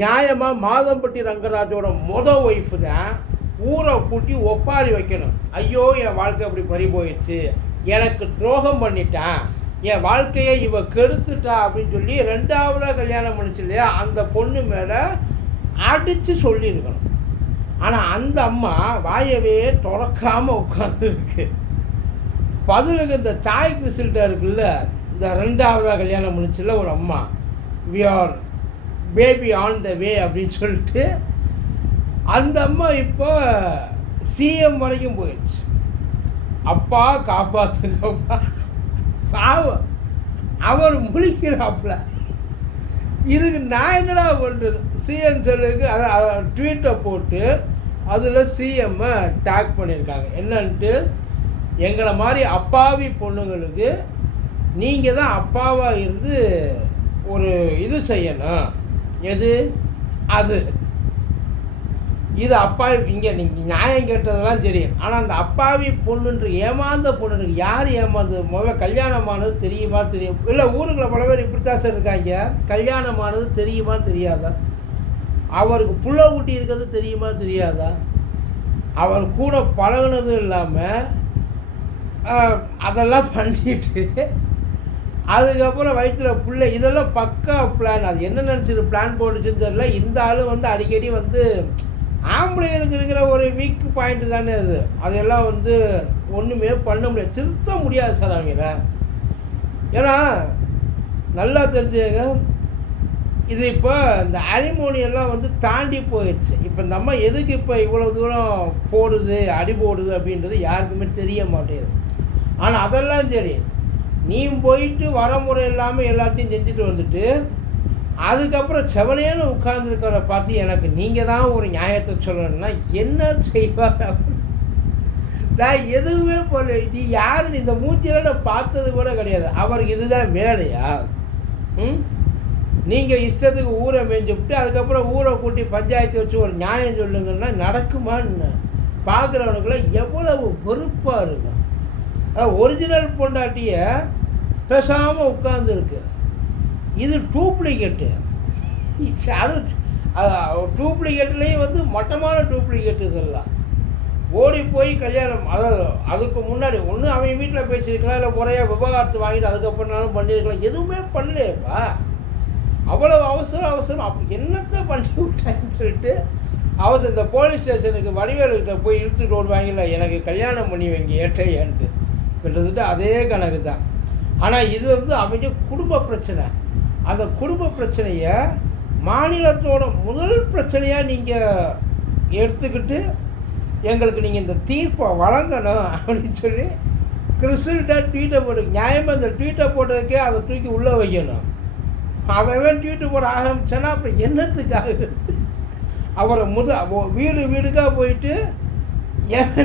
நியாயமாக மாதம்பட்டி ரங்கராஜோட மொத ஒய்ஃபு தான் ஊரை கூட்டி ஒப்பாரி வைக்கணும். ஐயோ என் வாழ்க்கை அப்படி பறி போயிடுச்சு. எனக்கு துரோகம் பண்ணிட்டான். என் வாழ்க்கையை இவ கெடுத்துட்டா அப்படின்னு சொல்லி ரெண்டாவதாக கல்யாணம் பண்ணிச்சு இல்லையா? அந்த பொண்ணு மேலே அடித்து சொல்லியிருக்கணும். ஆனால் அந்த அம்மா வாயவே திறக்காமல் உட்காந்துருக்கு பதிலுக்கு இந்த சாய் கிறிஸ்டல்கிட்ட இருக்குல்ல இந்த ரெண்டாவதாக கல்யாணம் பண்ணிச்சுல ஒரு அம்மா. We are baby on the way அப்படின்னு சொல்லிட்டு அந்த அம்மா இப்போ சிஎம் வரைக்கும் போயிடுச்சு. அப்பா காப்பாற்றுங்கப்பா பாவம். அவர் முழிக்கிறாப்புல. இதுக்கு நான் என்னடா பண்ணுறது? சிஎம் சொல்லுக்கு அதை ட்வீட்டை போட்டு அதில் சிஎம்மை டேக் பண்ணியிருக்காங்க. என்னன்ட்டு எங்களை மாதிரி அப்பாவி பொண்ணுங்களுக்கு நீங்கள் தான் அப்பாவாக இருந்து ஒரு இது செய்யணும். எது? அது. இது அப்பாவி இங்கே நீங்கள் நியாயம் கேட்டதெல்லாம் தெரியும். ஆனால் அந்த அப்பாவி பொண்ணுன்று ஏமாந்த பொண்ணுக்கு யார் ஏமாந்தது? முதல்ல கல்யாணமானது தெரியுமா தெரியும். இல்லை ஊருக்குள்ள பல பேர் இப்படித்தான் சார் இருக்காங்க. கல்யாணமானது தெரியுமா தெரியாதா? அவருக்கு புள்ள ஊட்டி இருக்கிறது தெரியுமா தெரியாதா? அவர் கூட பழகுனதும் இல்லாமல் அதெல்லாம் பண்ணிட்டு அதுக்கப்புறம் வயிற்றில் பிள்ளை இதெல்லாம் பக்கா பிளான் அது என்ன நினச்சிரு பிளான் போட்டுச்சுன்னு தெரியல. இந்த ஆளும் வந்து அடிக்கடி வந்து ஆம்பளைகளுக்கு இருக்கிற ஒரு வீக் பாயிண்ட் தானே அது. அதெல்லாம் வந்து ஒன்றுமே பண்ண முடியாது. திருத்த முடியாது சார் அவங்கள. ஏன்னா நல்லா தெரிஞ்சுங்க இது இப்போ இந்த அலிமோனியெல்லாம் வந்து தாண்டி போயிடுச்சு இப்போ நம்ம எதுக்கு இப்போ இவ்வளோ தூரம் போடுது அடி போடுது அப்படின்றது யாருக்குமே தெரிய மாட்டேங்குது. ஆனால் அதெல்லாம் சரி. நீ போயிட்டு வரமுறை இல்லாமல் எல்லாத்தையும் செஞ்சுட்டு வந்துட்டு அதுக்கப்புறம் செவனையான உட்கார்ந்துருக்கிற பார்த்து எனக்கு நீங்கள் தான் ஒரு நியாயத்தை சொல்லணும்னா என்ன செய்வார் நான் எதுவுமே போல நீ யார் இந்த மூஞ்சியில் நான் பார்த்தது கூட கிடையாது. அவருக்கு இதுதான் வேலையா? ம்? நீங்கள் இஷ்டத்துக்கு ஊரை மேய்ஞ்சு விட்டு அதுக்கப்புறம் ஊரை கூட்டி பஞ்சாயத்து வச்சு ஒரு நியாயம் சொல்லுங்கன்னா நடக்குமான்னு பார்க்குறவனுக்குலாம் எவ்வளவு வெறுப்பாக இருக்கும். ஒரிஜினல் பொண்டாட்டியை பேசாமல் உட்காந்துருக்கு இது டூப்ளிகேட்டு அது டூப்ளிகேட்லேயும் வந்து மட்டமான டூப்ளிகேட் இதெல்லாம் ஓடி போய் கல்யாணம் அதாவது அதுக்கு முன்னாடி ஒன்று அவன் வீட்டில் பேசியிருக்கலாம் இல்லை முறையாக விவகாரத்து வாங்கிட்டு அதுக்கப்புறம்னாலும் பண்ணியிருக்கலாம். எதுவுமே பண்ணலையேப்பா. அவ்வளவு அவசரம் அவசரம். அப்போ என்னத்தை பண்ணி விட்டாங்கன்னு சொல்லிட்டு அவசரம் இந்த போலீஸ் ஸ்டேஷனுக்கு வடிவேலுக்கிட்ட போய் இழுத்துட்டு ஓடுவாங்கல்ல எனக்கு கல்யாணம் பண்ணி வைங்க ஏற்றையான்ட்டு கிட்டத்தட்ட அதே கணக்கு தான் ஆனால் இது வந்து அவங்க குடும்ப பிரச்சனை. அந்த குடும்ப பிரச்சனையை மாநிலத்தோட முதல் பிரச்சனையாக நீங்கள் எடுத்துக்கிட்டு எங்களுக்கு நீங்கள் இந்த தீர்ப்பை வழங்கணும் அப்படின்னு சொல்லி கிறிஸ்டல்கிட்ட ட்வீட்டை போட்டு நியாயமாக இந்த ட்வீட்டை போட்டதுக்கே அதை தூக்கி உள்ளே வைக்கணும். அவன் ட்வீட்டு போட ஆரம்பித்தானா அப்புறம் என்னத்துக்காக? அவரை முத வீடு வீடுக்காக போயிட்டு ஏன்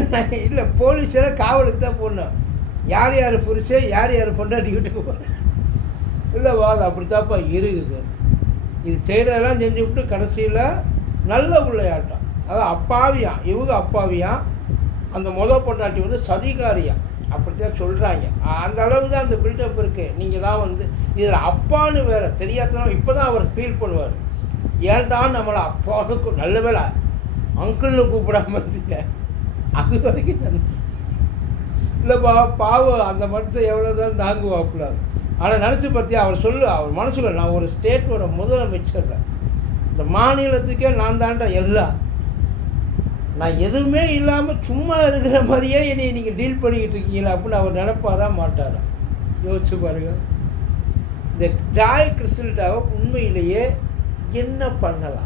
இல்லை போலீஸில் காவலுக்கு தான் போடணும். யார் யார் புரிச்சு யார் யார் பொண்டாட்டி வீட்டுக்கு போகிறேன் இல்லை வாது அப்படித்தாப்பா இருக்குது. இது செய்கிறதெல்லாம் செஞ்சு விட்டு கடைசியில் நல்ல விளையாட்டம் அதாவது அப்பாவியாம் இவங்க அப்பாவியாம் அந்த முத பொண்டாட்டி வந்து சதிகாரியாம் அப்படித்தான் சொல்கிறாங்க அந்த அளவுக்கு தான் அந்த பில்டப் இருக்குது நீங்கள் தான் வந்து இதில் அப்பான்னு வேறு தெரியாதனால இப்போ தான் அவர் ஃபீல் பண்ணுவார். ஏன்டா நம்மளை அப்பாவுக்கு நல்ல வேலை அங்கிள்னு கூப்பிடாம இருந்தீங்க அது வரைக்கும் இல்லைப்பா பாவம் அந்த மனுஷன் எவ்வளோ தான் தாங்குவாப்புல. ஆனால் நினச்சி பார்த்தியா அவர் சொல்லு அவர் மனசுல நான் ஒரு ஸ்டேட்டோட முதலமைச்சர் இந்த மாநிலத்துக்கே நான் தாண்டா எல்லாம் நான் எதுவுமே இல்லாமல் சும்மா இருக்கிற மாதிரியே என்னை நீங்கள் டீல் பண்ணிக்கிட்டு இருக்கீங்களா அப்படின்னு அவர் நினைப்பாரா மாட்டாரா? யோசிச்சு பாருங்க. இந்த ஜாய் கிறிஸ்டல்டாவை உண்மையிலேயே என்ன பண்ணலாம்?